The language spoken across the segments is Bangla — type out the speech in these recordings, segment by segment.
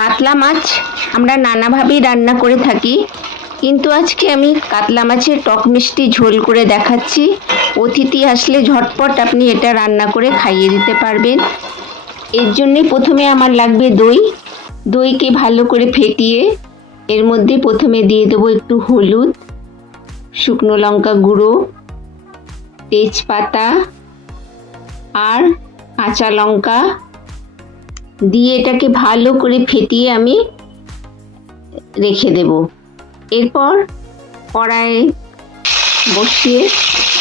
কাতলা মাছ আমরা নানাভাবেই রান্না করে থাকি, কিন্তু আজকে আমি কাতলা মাছের টক মিষ্টি ঝোল করে দেখাচ্ছি। অতিথি আসলে ঝটপট আপনি এটা রান্না করে খাইয়ে দিতে পারবেন। এর জন্যে প্রথমে আমার লাগবে দইকে ভালো করে ফেটিয়ে এর মধ্যে প্রথমে দিয়ে দেবো একটু হলুদ, শুকনো লঙ্কা গুঁড়ো, তেজপাতা আর কাঁচা লঙ্কা দিয়ে এটাকে ভালো করে ফেটিয়ে আমি রেখে দেব। এরপর কড়াইয়ে বসিয়ে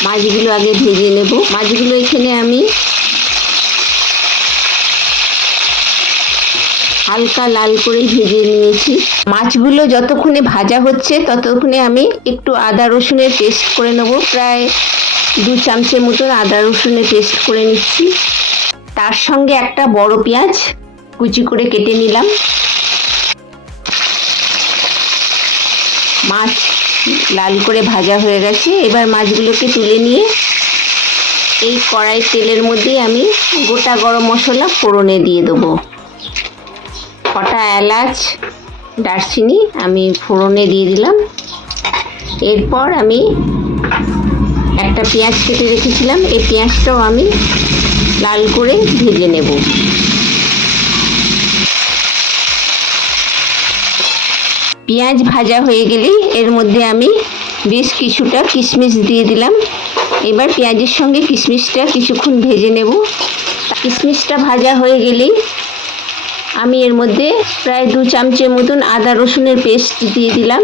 মাছগুলো আগে ভেজে নেব। মাছগুলো এখানে আমি হালকা লাল করে ভেজে নিয়েছি। মাছগুলো যতক্ষণে ভাজা হচ্ছে ততক্ষণে আমি একটু আদা রসুনের পেস্ট করে নেব। প্রায় 2 চামচের মতন আদা রসুনের পেস্ট করে নিচ্ছি। তার সঙ্গে একটা বড় পেঁয়াজ কুচি করে কেটে নিলাম। মাছ লাল করে ভাজা হয়ে গেছে। এবার মাছগুলোকে তুলে নিয়ে এই কড়াই তেলের মধ্যে আমি গোটা গরম মশলা ফোড়নে দিয়ে দেবো। কটা এলাচ, দারচিনি আমি ফোড়নে দিয়ে দিলাম। এরপর আমি একটা পেঁয়াজ কেটে রেখেছিলাম, এই পেঁয়াজটাও আমি লাল করে ভেজে নেব। পেঁয়াজ ভাজা হয়ে গেলেই এর মধ্যে আমি বেশ কিছুটা কিশমিশ দিয়ে দিলাম। এবার পেঁয়াজের সঙ্গে কিশমিশটা কিছুক্ষণ ভেজে নেব। কিশমিশটা ভাজা হয়ে গেলেই আমি এর মধ্যে প্রায় 2 চামচের মতন আদা রসুনের পেস্ট দিয়ে দিলাম।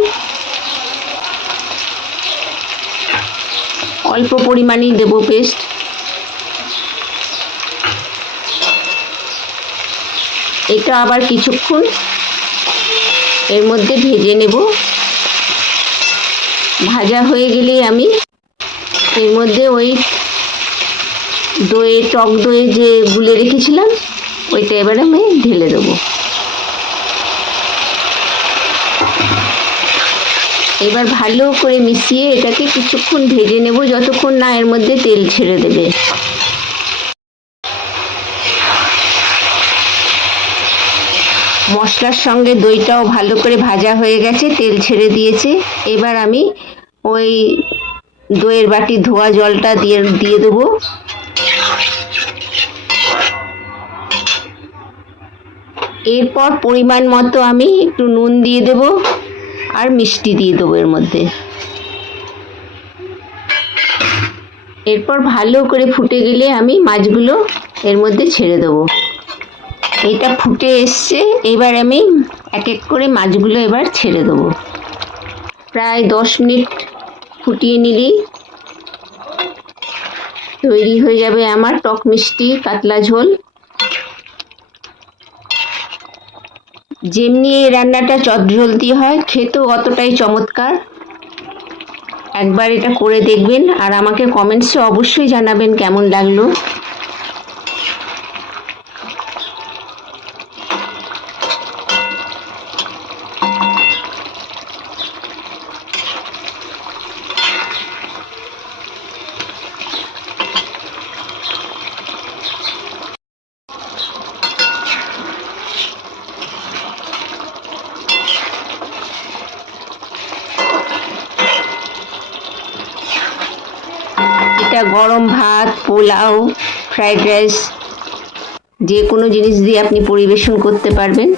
অল্প পরিমাণেই দেব পেস্ট। এটা আবার কিছুক্ষণ এর মধ্যে ভেজে নেব। ভাজা হয়ে গেলেই আমি এর মধ্যে ওই টক দই যে গুলে রেখেছিলাম ওইটা এবারে আমি ঢেলে দেবো। এবার ভালো করে মিশিয়ে এটাকে কিছুক্ষণ ভেজে নেব, যতক্ষণ না এর মধ্যে তেল ছেড়ে দেবে। মশলার সঙ্গে দইটাও ভালো করে ভাজা হয়ে গেছে, তেল ছেড়ে দিয়েছে। এবার আমি ওই দইয়ের বাটি ধোয়া জলটা দিয়ে দেবো। এরপর পরিমাণ মতো আমি একটু নুন দিয়ে দেব আর মিষ্টি দিয়ে দেবো এর মধ্যে। এরপর ভালো করে ফুটে গেলে আমি মাছগুলো এর মধ্যে ছেড়ে দেবো। এটা ফুটে এসছে, এবার আমি এক এক করে মাছগুলো এবার ছেড়ে দেবো। প্রায় 10 মিনিট ফুটিয়ে নিলেই তৈরি হয়ে যাবে আমার টক মিষ্টি কাতলা ঝোল। যেমনি এই রান্নাটা চটজলদি হয়, খেতেও অতটাই চমৎকার। একবার এটা করে দেখবেন আর আমাকে কমেন্টসে অবশ্যই জানাবেন কেমন লাগলো। এটা গরম ভাত, পোলাও, ফ্রাইড রাইস যে কোনো জিনিস দিয়ে আপনি পরিবেশন করতে পারবেন।